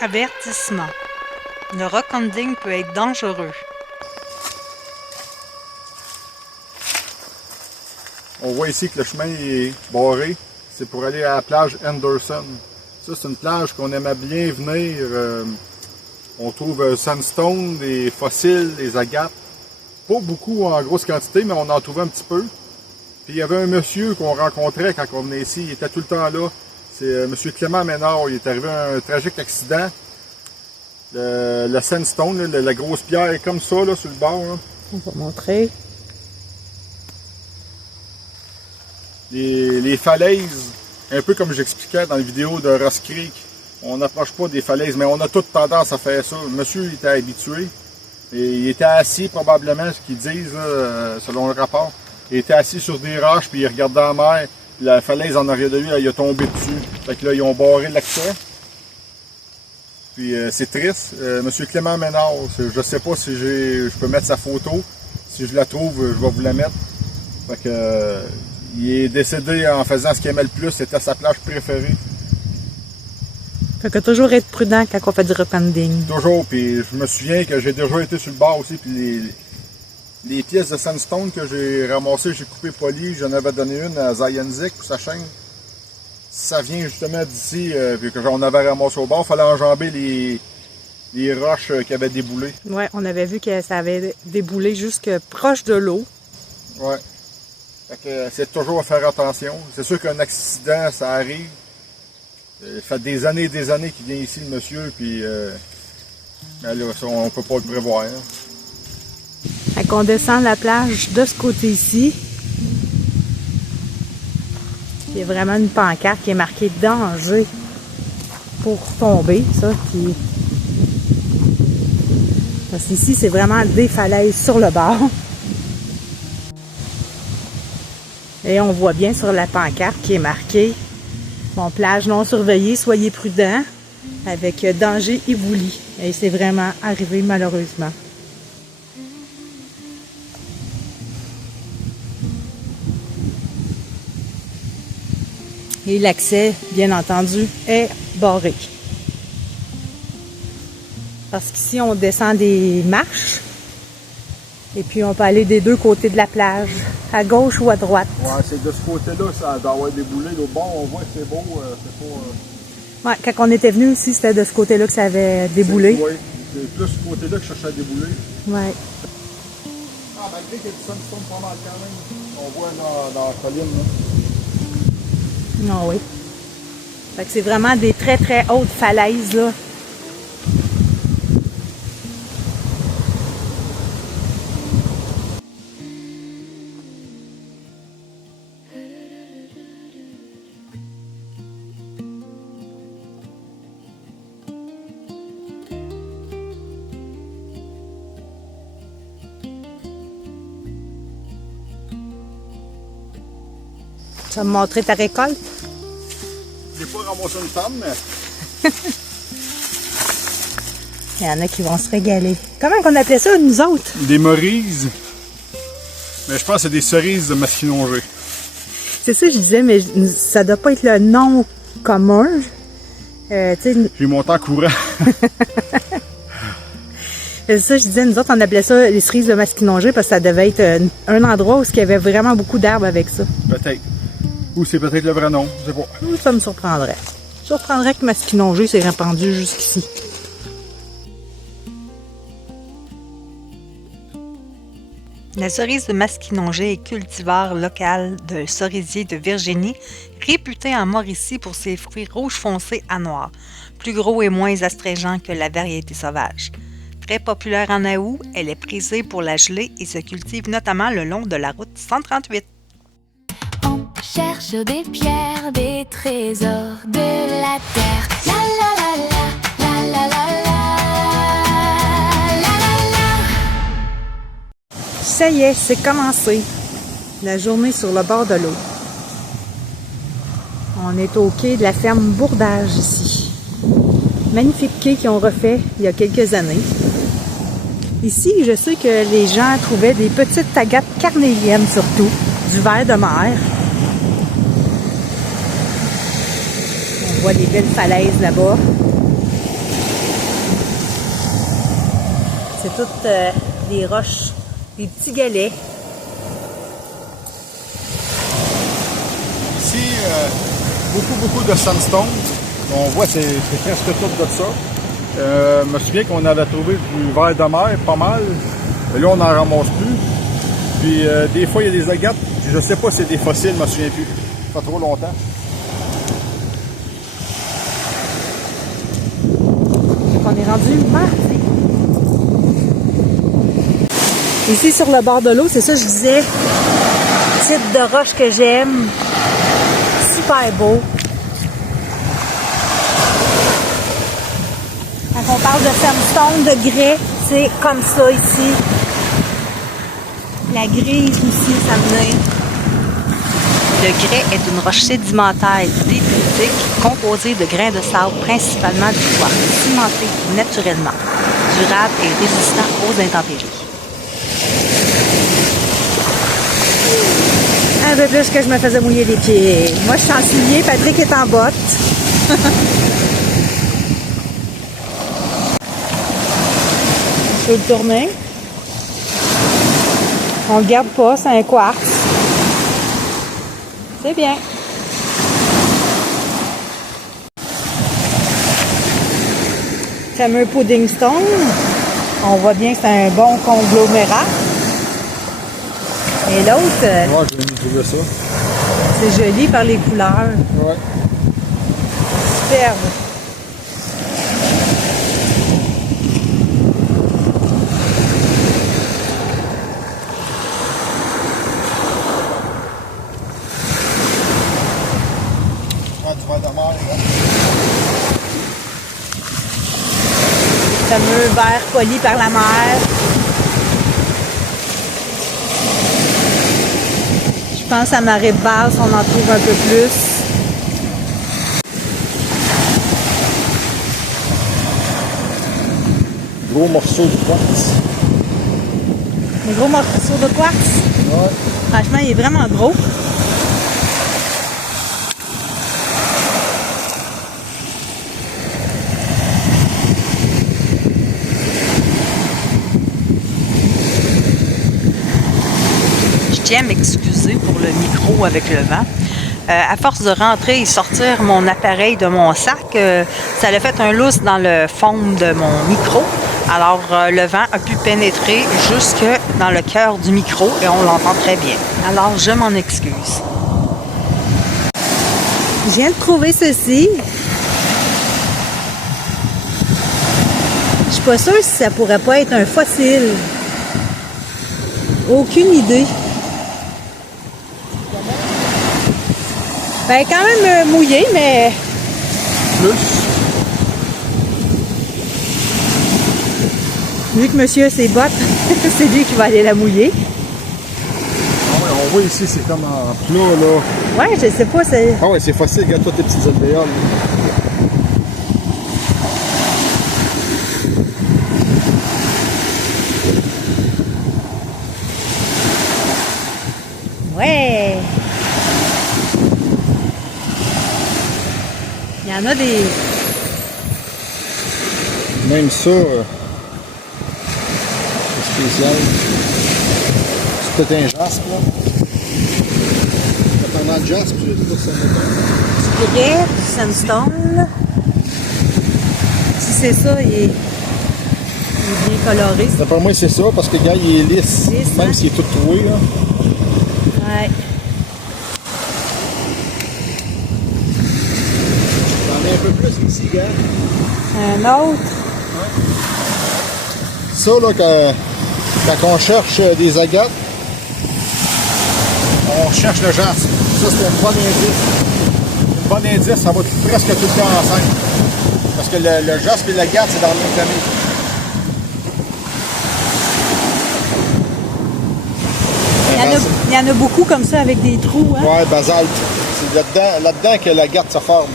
Avertissement. Le rock-climbing peut être dangereux. On voit ici que le chemin est barré. C'est pour aller à la plage Anderson. Ça, c'est une plage qu'on aimait bien venir. On trouve sandstone, des fossiles, des agates. Pas beaucoup en grosse quantité, mais on en trouvait un petit peu. Puis il y avait un monsieur qu'on rencontrait quand on venait ici. Il était tout le temps là. C'est monsieur Clément Ménard. Il est arrivé un tragique accident. Le sandstone, la grosse pierre est comme ça là, sur le bord. Là. On va montrer. Les falaises, un peu comme j'expliquais dans la vidéo de Ross Creek, on n'approche pas des falaises, mais on a toute tendance à faire ça. Le monsieur il était habitué, et il était assis probablement, ce qu'ils disent, là, selon le rapport. Il était assis sur des roches, puis il regardait la mer, la falaise en arrière de lui, là, il a tombé dessus. Fait que là, ils ont barré l'accès. Puis c'est triste. Monsieur Clément Ménard, je sais pas si je peux mettre sa photo. Si je la trouve, je vais vous la mettre. Fait que... il est décédé en faisant ce qu'il aimait le plus, c'était sa plage préférée. Fait que toujours être prudent quand on fait du rock-climbing. Toujours, puis je me souviens que j'ai déjà été sur le bord aussi, puis les pièces de sandstone que j'ai ramassées, j'ai coupé poli, j'en avais donné une à Zion-Zik pour sa chaîne. Ça vient justement d'ici, puis que j'en avais ramassé au bord, il fallait enjamber les roches qui avaient déboulé. Ouais, on avait vu que ça avait déboulé jusque proche de l'eau. Ouais. Fait que c'est toujours à faire attention. C'est sûr qu'un accident, ça arrive. Ça fait des années et des années qu'il vient ici, le monsieur, puis ben là, ça, on peut pas le prévoir. Hein. Fait qu'on descend la plage de ce côté-ci. Il y a vraiment une pancarte qui est marquée « Danger » pour tomber, ça. Puis... parce qu'ici, c'est vraiment des falaises sur le bord. Et on voit bien sur la pancarte qui est marqué « Bon, plage non surveillée, soyez prudents » avec « Danger ébouli ». Et c'est vraiment arrivé malheureusement. Et l'accès, bien entendu, est barré. Parce qu'ici, on descend des marches. Et puis, on peut aller des deux côtés de la plage, à gauche ou à droite. Ouais, c'est de ce côté-là, ça doit avoir déboulé. L'autre bord, on voit que c'est beau, c'est pas... Ouais, quand on était venu aussi, c'était de ce côté-là que ça avait déboulé. Oui, c'est plus ce côté-là que je cherchais à débouler. Ouais. Ah, malgré qu'il y a du sandstone pas mal quand même. On voit dans la colline, là. Ah oui. Fait que c'est vraiment des très très hautes falaises, là. Tu vas me montrer ta récolte? J'ai pas ramassé une table, mais... Il y en a qui vont se régaler. Comment on appelait ça, nous autres? Des morises. Mais je pense que c'est des cerises de masquinongé. C'est ça que je disais, mais ça doit pas être le nom commun. J'ai monté en courant. C'est ça que je disais, nous autres, on appelait ça les cerises de masquinongé parce que ça devait être un endroit où il y avait vraiment beaucoup d'arbres avec ça. Peut-être. Ou c'est peut-être le vrai nom, je sais pas. Ça me surprendrait. Ça me surprendrait que masquinongé s'est répandu jusqu'ici. La cerise de masquinongé est cultivar local de cerisier de Virginie, réputé en Mauricie pour ses fruits rouge foncé à noir, plus gros et moins astringents que la variété sauvage. Très populaire en août, elle est prisée pour la gelée et se cultive notamment le long de la route 138. On cherche des pierres, des trésors de la terre. La la la la, la la la la, la la la. Ça y est, c'est commencé. La journée sur le bord de l'eau. On est au quai de la ferme Bourdage ici. Magnifique quai qu'ils ont refait il y a quelques années. Ici, je sais que les gens trouvaient des petites agates carnéliennes surtout, du ver de mer. On voit les belles falaises là-bas. c'est toutes des roches, des petits galets. Ici, beaucoup de sandstone. On voit c'est presque tout de ça. Je me souviens qu'on avait trouvé du verre de mer, pas mal. Mais là, on n'en ramasse plus. Puis des fois, il y a des agates. Je ne sais pas si c'est des fossiles, je ne me souviens plus. Pas trop longtemps. On est rendu mardi. Ici, sur le bord de l'eau, c'est ça que je disais. Type de roche que j'aime. Super beau. Quand on parle de sandstone, de grès, c'est comme ça ici. La grise aussi, ça venait. Le grès est une roche sédimentaire détritique composée de grains de sable, principalement du quartz, cimenté naturellement, durable et résistant aux intempéries. Un peu plus que je me faisais mouiller les pieds. Moi, je suis en souliers, Patrick est en bottes. Je peux le tourner. On le garde pas, c'est un quartz. C'est bien. Fameux pudding stone. On voit bien que c'est un bon conglomérat. Et l'autre, Ouais, je viens de trouver ça. c'est joli par les couleurs. Ouais. Superbe. Ouais, du verre de mer, là. Fameux verre poli par la mer. Je pense à marée basse, on en trouve un peu plus. Gros morceau de quartz. Un gros morceau de quartz. Ouais. Franchement, il est vraiment gros. Je tiens à m'excuser pour le micro avec le vent. À force de rentrer et sortir mon appareil de mon sac, ça a fait un lousse dans le fond de mon micro. Alors, le vent a pu pénétrer jusque dans le cœur du micro et on l'entend très bien. Alors, je m'en excuse. Je viens de trouver ceci. Je suis pas sûre si ça pourrait pas être un fossile. Aucune idée. Ben, quand même mouillé, mais Plus. vu que monsieur a ses bottes, c'est lui qui va aller la mouiller. Ah ouais, on voit ici, c'est comme en plat, là. Ouais, je sais pas, c'est... Ah ouais, c'est facile, regarde toi tes petites alvéoles. Ouais! Il y en a des... Même ça, c'est spécial. C'est peut-être un jaspe, là. Quand on a un jaspe, je sais pas si ça me du grès, du sandstone. Si c'est ça, il est bien coloré. D'après moi, c'est ça, parce que le gars, il est lisse. Lisse, Même hein? s'il est tout troué, là. Ouais. J'en ai un peu plus ici, gars. Un autre. Ça, là, quand on cherche des agates, on cherche le jaspe. Ça, c'est un bon indice. Un bon indice, ça va presque tout le temps ensemble. Parce que le jaspe et l'agate, c'est dans le même famille. Il y en a beaucoup comme ça avec des trous, hein? Ouais, basalte. C'est là-dedans que l'agate se forme.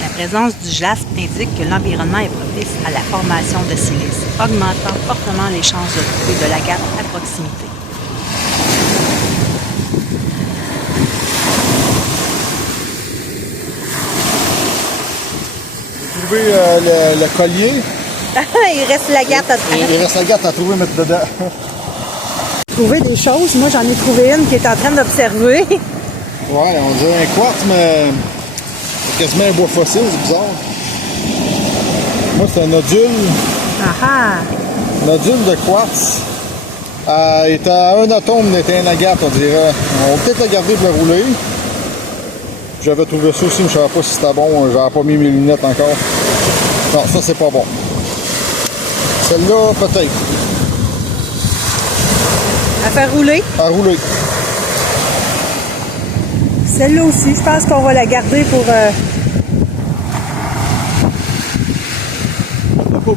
La présence du jaspe indique que l'environnement est propice à la formation de silice, augmentant fortement les chances de trouver de l'agate à proximité. J'ai trouvé le collier. Il reste la gâte à Il reste la gâte à trouver, mettre dedans. trouver des choses. Moi, j'en ai trouvé une qui est en train d'observer. Ouais, on dirait un quartz, mais c'est quasiment un bois fossile, c'est bizarre. Moi, c'est un nodule. Nodule de quartz. Il est à un atome d'être un agate, on dirait. On va peut-être la garder pour le rouler. J'avais trouvé ça aussi, mais je ne savais pas si c'était bon. J'avais pas mis mes lunettes encore. Non, ça, c'est pas bon. Celle-là, peut-être. À faire rouler. À rouler. Celle-là aussi, je pense qu'on va la garder pour... On n'a pas beaucoup.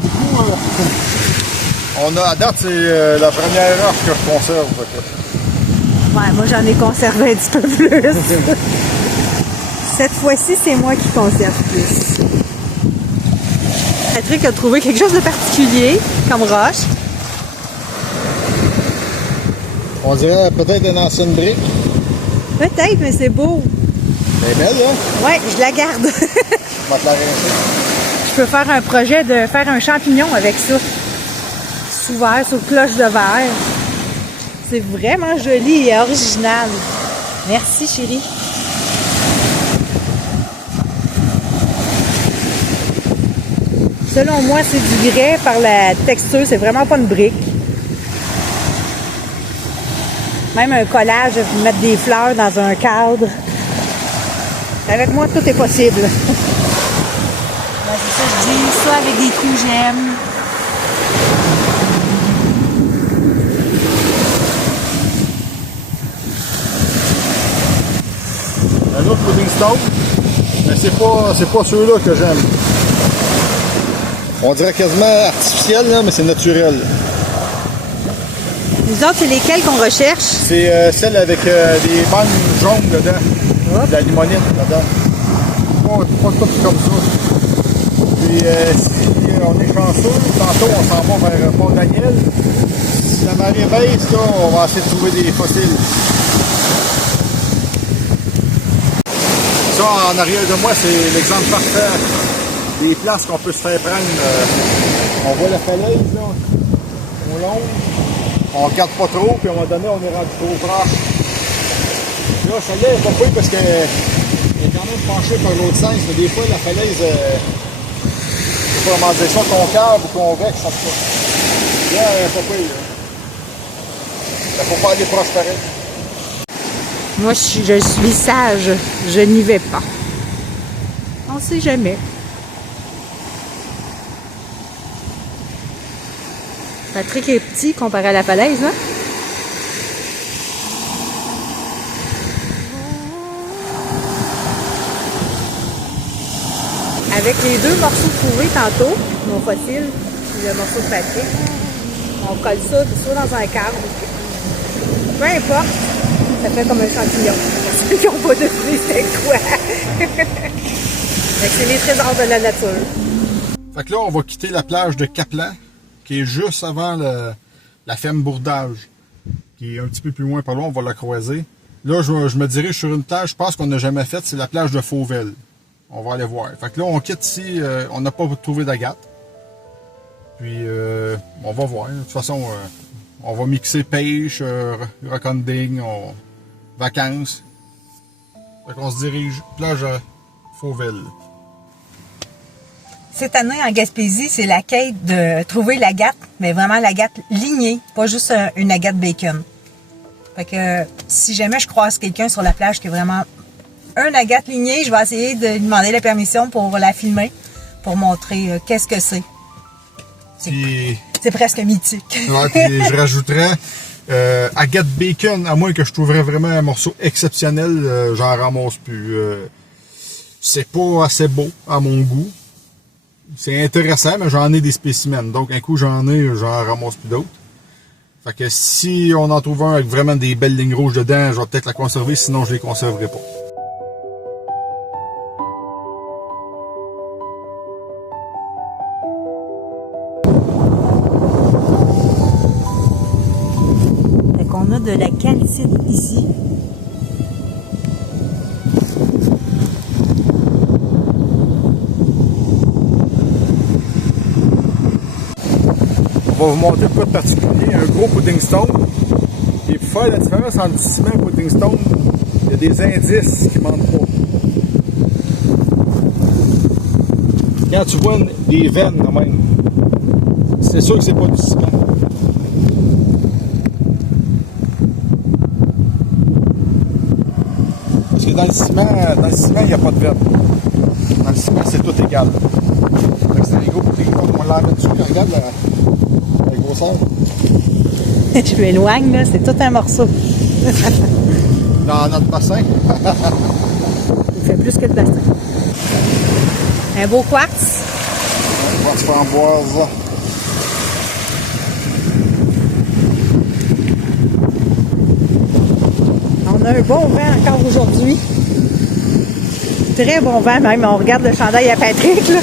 On a, à date, c'est la première roche que je conserve. Ouais, moi, j'en ai conservé un petit peu plus. Cette fois-ci, c'est moi qui conserve plus. Patrick a trouvé quelque chose de particulier, comme roche. On dirait peut-être une ancienne brique. Peut-être, mais c'est beau. Elle est belle, hein? Ouais, je la garde. On va te la rincer. Je peux faire un projet de faire un champignon avec ça. Sous verre, sur cloche de verre. C'est vraiment joli et original. Merci, chérie. Selon moi, c'est du grès par la texture. C'est vraiment pas une brique. Même un collage, mettre des fleurs dans un cadre. Avec moi, tout est possible. Ben, c'est ça, je dis ça avec des coups j'aime. Un autre pudding stone, mais c'est pas ceux-là que j'aime. On dirait quasiment artificiel, là, mais c'est naturel. Nous autres, c'est lesquels qu'on recherche? C'est celle avec des bandes jaunes dedans. De la limonite dedans. Pas tout comme ça. Puis si on est chanceux, tantôt on s'en va vers Pont-Daniel. Si la marée baisse, là, on va essayer de trouver des fossiles. Ça, en arrière de moi, c'est l'exemple parfait des places qu'on peut se faire prendre. On voit la falaise, là, au long. On regarde pas trop, puis à un moment donné, on est rendu trop proche. Là, celle-là est pas pire parce qu'elle est quand même penchée par l'autre sens. Mais des fois, la falaise, je sais pas comment dire ça, concave ou convexe, en tout cas. Là, elle est pas pire. Il faut pas aller proche pareil. Moi, je suis sage. Je n'y vais pas. On sait jamais. Patrick est petit comparé à la falaise, hein? Avec les deux morceaux trouvés tantôt, mon fossile et le morceau de Patrick, on colle ça soit dans un cadre. Peu importe, ça fait comme un champignon. Ceux qui n'ont pas de fruits, c'est quoi? C'est les trésors de la nature. Fait que là, on va quitter la plage de Caplan, qui est juste avant la ferme Bourdage, qui est un petit peu plus loin par là, on va la croiser. Là, je me dirige sur une plage, je pense qu'on n'a jamais faite, c'est la plage de Fauvelle. On va aller voir. Fait que là, on quitte ici, on n'a pas trouvé d'agate. Puis, on va voir. De toute façon, on va mixer pêche, rock-hunting, vacances. Fait qu'on se dirige plage à Fauvelle. Cette année, en Gaspésie, c'est la quête de trouver l'agate, mais vraiment l'agate lignée, pas juste une agate bacon. Fait que si jamais je croise quelqu'un sur la plage qui a vraiment un agate lignée, je vais essayer de lui demander la permission pour la filmer, pour montrer qu'est-ce que c'est. C'est presque mythique. Ouais, puis je rajouterais agate bacon, à moins que je trouverais vraiment un morceau exceptionnel, j'en ramasse plus. C'est pas assez beau à mon goût. C'est intéressant, mais j'en ai des spécimens. Donc, un coup, j'en ramasse plus d'autres. Fait que si on en trouve un avec vraiment des belles lignes rouges dedans, je vais peut-être la conserver, sinon je les conserverai pas. Fait qu'on a de la calcite ici. va vous montrer quoi de particulier. Un gros pudding stone. Et pour faire la différence entre du ciment et pudding stone, il y a des indices qui mentent pas. Quand tu vois des veines quand même, c'est sûr que c'est pas du ciment. Parce que dans le ciment, il n'y a pas de veine. Dans le ciment, c'est tout égal. C'est un gros pudding stone. On l'a mis dessus, regarde la grosseur. Je m'éloigne, là, c'est tout un morceau. Dans notre bassin. Il fait plus que le bassin. Un beau quartz. Quartz framboise. On a un bon vent encore aujourd'hui. Très bon vent, même. On regarde le chandail à Patrick, là.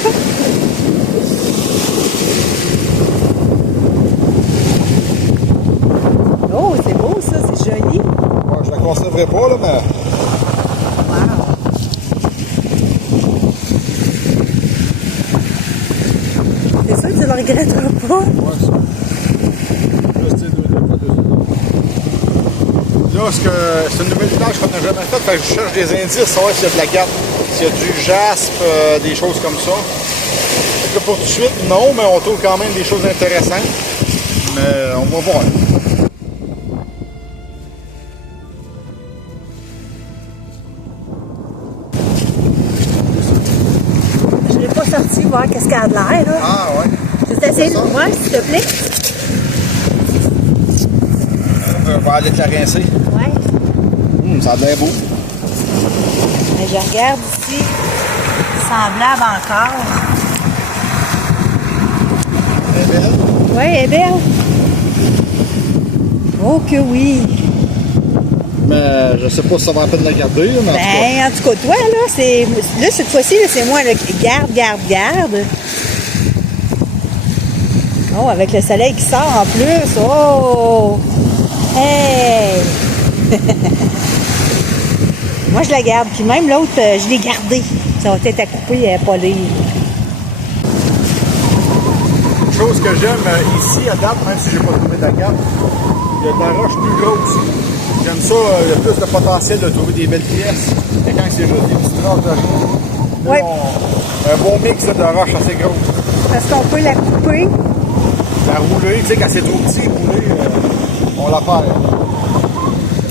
Oh, c'est beau, ça. C'est joli. Ouais, je la conserverai pas, là, mais... Wow. C'est sûr que tu le regretteras pas. Ouais, ça. Là, c'est une nouvelle tâche qu'on n'a jamais faite, fait que je cherche des indices, savoir s'il y a de la garde, s'il y a du jaspe, des choses comme ça. Fait que pour tout de suite, non, mais on trouve quand même des choses intéressantes. Mais on va voir. Je l'ai pas sorti voir qu'est-ce qu'elle a de l'air, là. Ah, ouais. C'est assez de moi, s'il te plaît. On va aller te la rincer. Ouais. Ça a l'air beau. Mais je regarde ici. Semblable encore. Elle est belle. Oui, elle est belle. Oh que oui. Mais je sais pas si ça va la peine de la garder, mais Ben, en tout cas, toi, là, cette fois-ci, là, c'est moi, là, garde. Oh, avec le soleil qui sort en plus. Oh! Hey! Moi, je la garde. Puis même l'autre, je l'ai gardée. Ça va peut-être à couper et à polir. Une chose que j'aime ici à date, même si j'ai pas trouvé d'agate, il y a de la roche plus grosse. J'aime ça, il y a plus de potentiel de trouver des belles pièces. Et quand c'est juste des petites roches de rien, Ouais. un bon mix de roches assez grosses. Parce qu'on peut la couper. La rouler, tu sais, quand c'est trop petit, rouler, on la perd.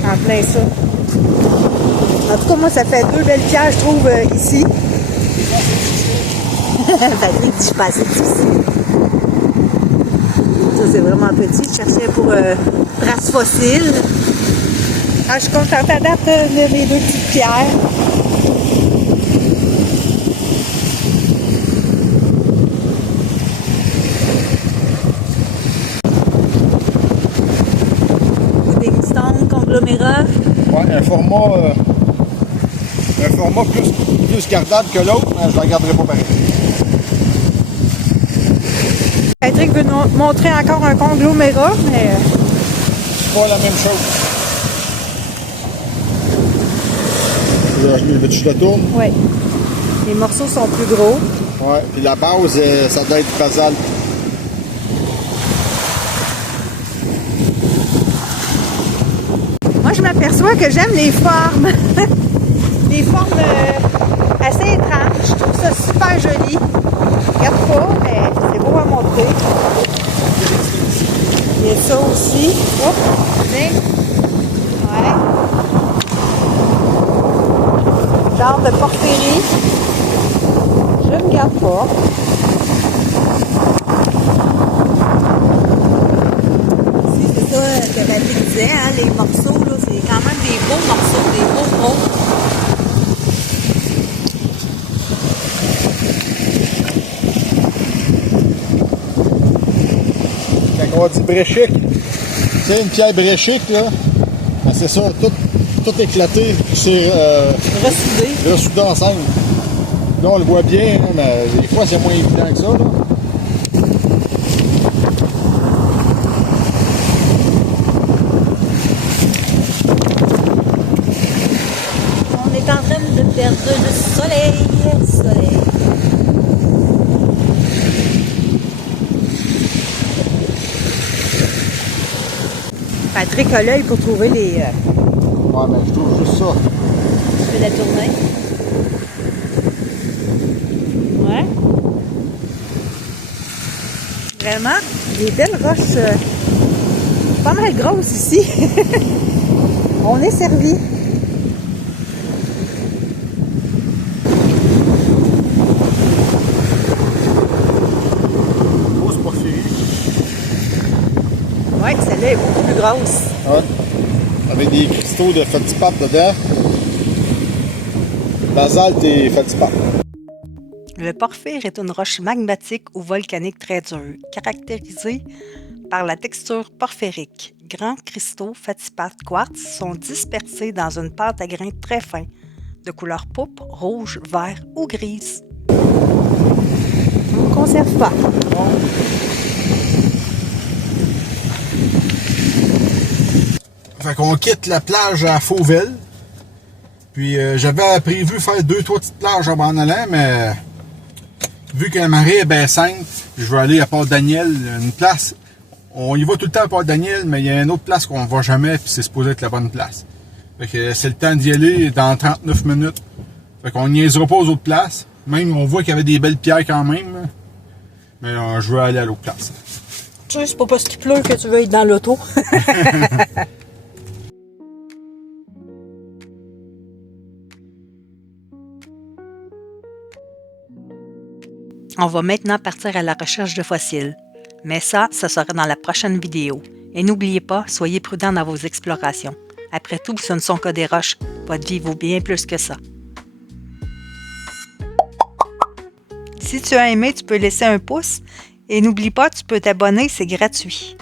En plein ça. En tout cas, moi, ça fait 2 belles pierres, je trouve, ici. Patrick dit, je suis assez difficile. Ça, c'est vraiment petit. Je cherchais pour traces fossiles. Ah, je suis contente à date de mes 2 petites pierres. Pudding stone, conglomérat. Ouais, un format plus gardable que l'autre, mais je la garderai pas pareil. Patrick veut nous montrer encore un conglomérat, mais... Pas la même chose. Là, je la tourne. Oui. Les morceaux sont plus gros. Ouais, puis la base, ça doit être basalte. Moi, je m'aperçois que j'aime les formes. Les formes assez étranges. Je trouve ça super joli. Regarde pas, mais c'est beau à montrer. Il y a ça aussi. Hop, ouais. Genre de porphyrie. Je ne regarde pas. Ici, c'est ça que Patrick disait, hein, les morceaux, là, c'est quand même des beaux morceaux, des beaux gros. Quand on dit bréchique, tu sais, une pierre bréchique, là, ben c'est ça, tout éclaté, c'est ressoudé ensemble. Là, on le voit bien, hein, mais des fois, c'est moins évident que ça. Là. On est en train de perdre le soleil. un trick à l'œil pour trouver les... Ouais, mais je trouve juste ça. Tu fais la tournée. Ouais. Vraiment, des belles roches pas mal grosses ici. On est servi. Grosse porphyrie. Ouais, celle-là est beaucoup plus grosse. Ouais. Avec des cristaux de feldspar dedans. Basalte et feldspar. Le porphyre est une roche magmatique ou volcanique très dure, caractérisée par la texture porphyrique. Grands cristaux feldspar quartz sont dispersés dans une pâte à grains très fin, de couleur pourpre, rouge, vert ou grise. On ne conserve pas. Fait qu'on quitte la plage à Fauville. Puis j'avais prévu faire 2-3 petites plages en m'en allant, mais vu que la marée est baissante, je vais aller à Port-Daniel, une place. On y va tout le temps à Port-Daniel, mais il y a une autre place qu'on ne va jamais, puis c'est supposé être la bonne place. Fait que c'est le temps d'y aller dans 39 minutes. Fait qu'on niaisera pas aux autres places. Même, on voit qu'il y avait des belles pierres quand même. Mais je veux aller à l'autre place. Tu sais, c'est pas parce qu'il pleut que tu veux être dans l'auto. On va maintenant partir à la recherche de fossiles. Mais ça sera dans la prochaine vidéo. Et n'oubliez pas, soyez prudents dans vos explorations. Après tout, ce ne sont que des roches. Votre vie vaut bien plus que ça. Si tu as aimé, tu peux laisser un pouce. Et n'oublie pas, tu peux t'abonner, c'est gratuit.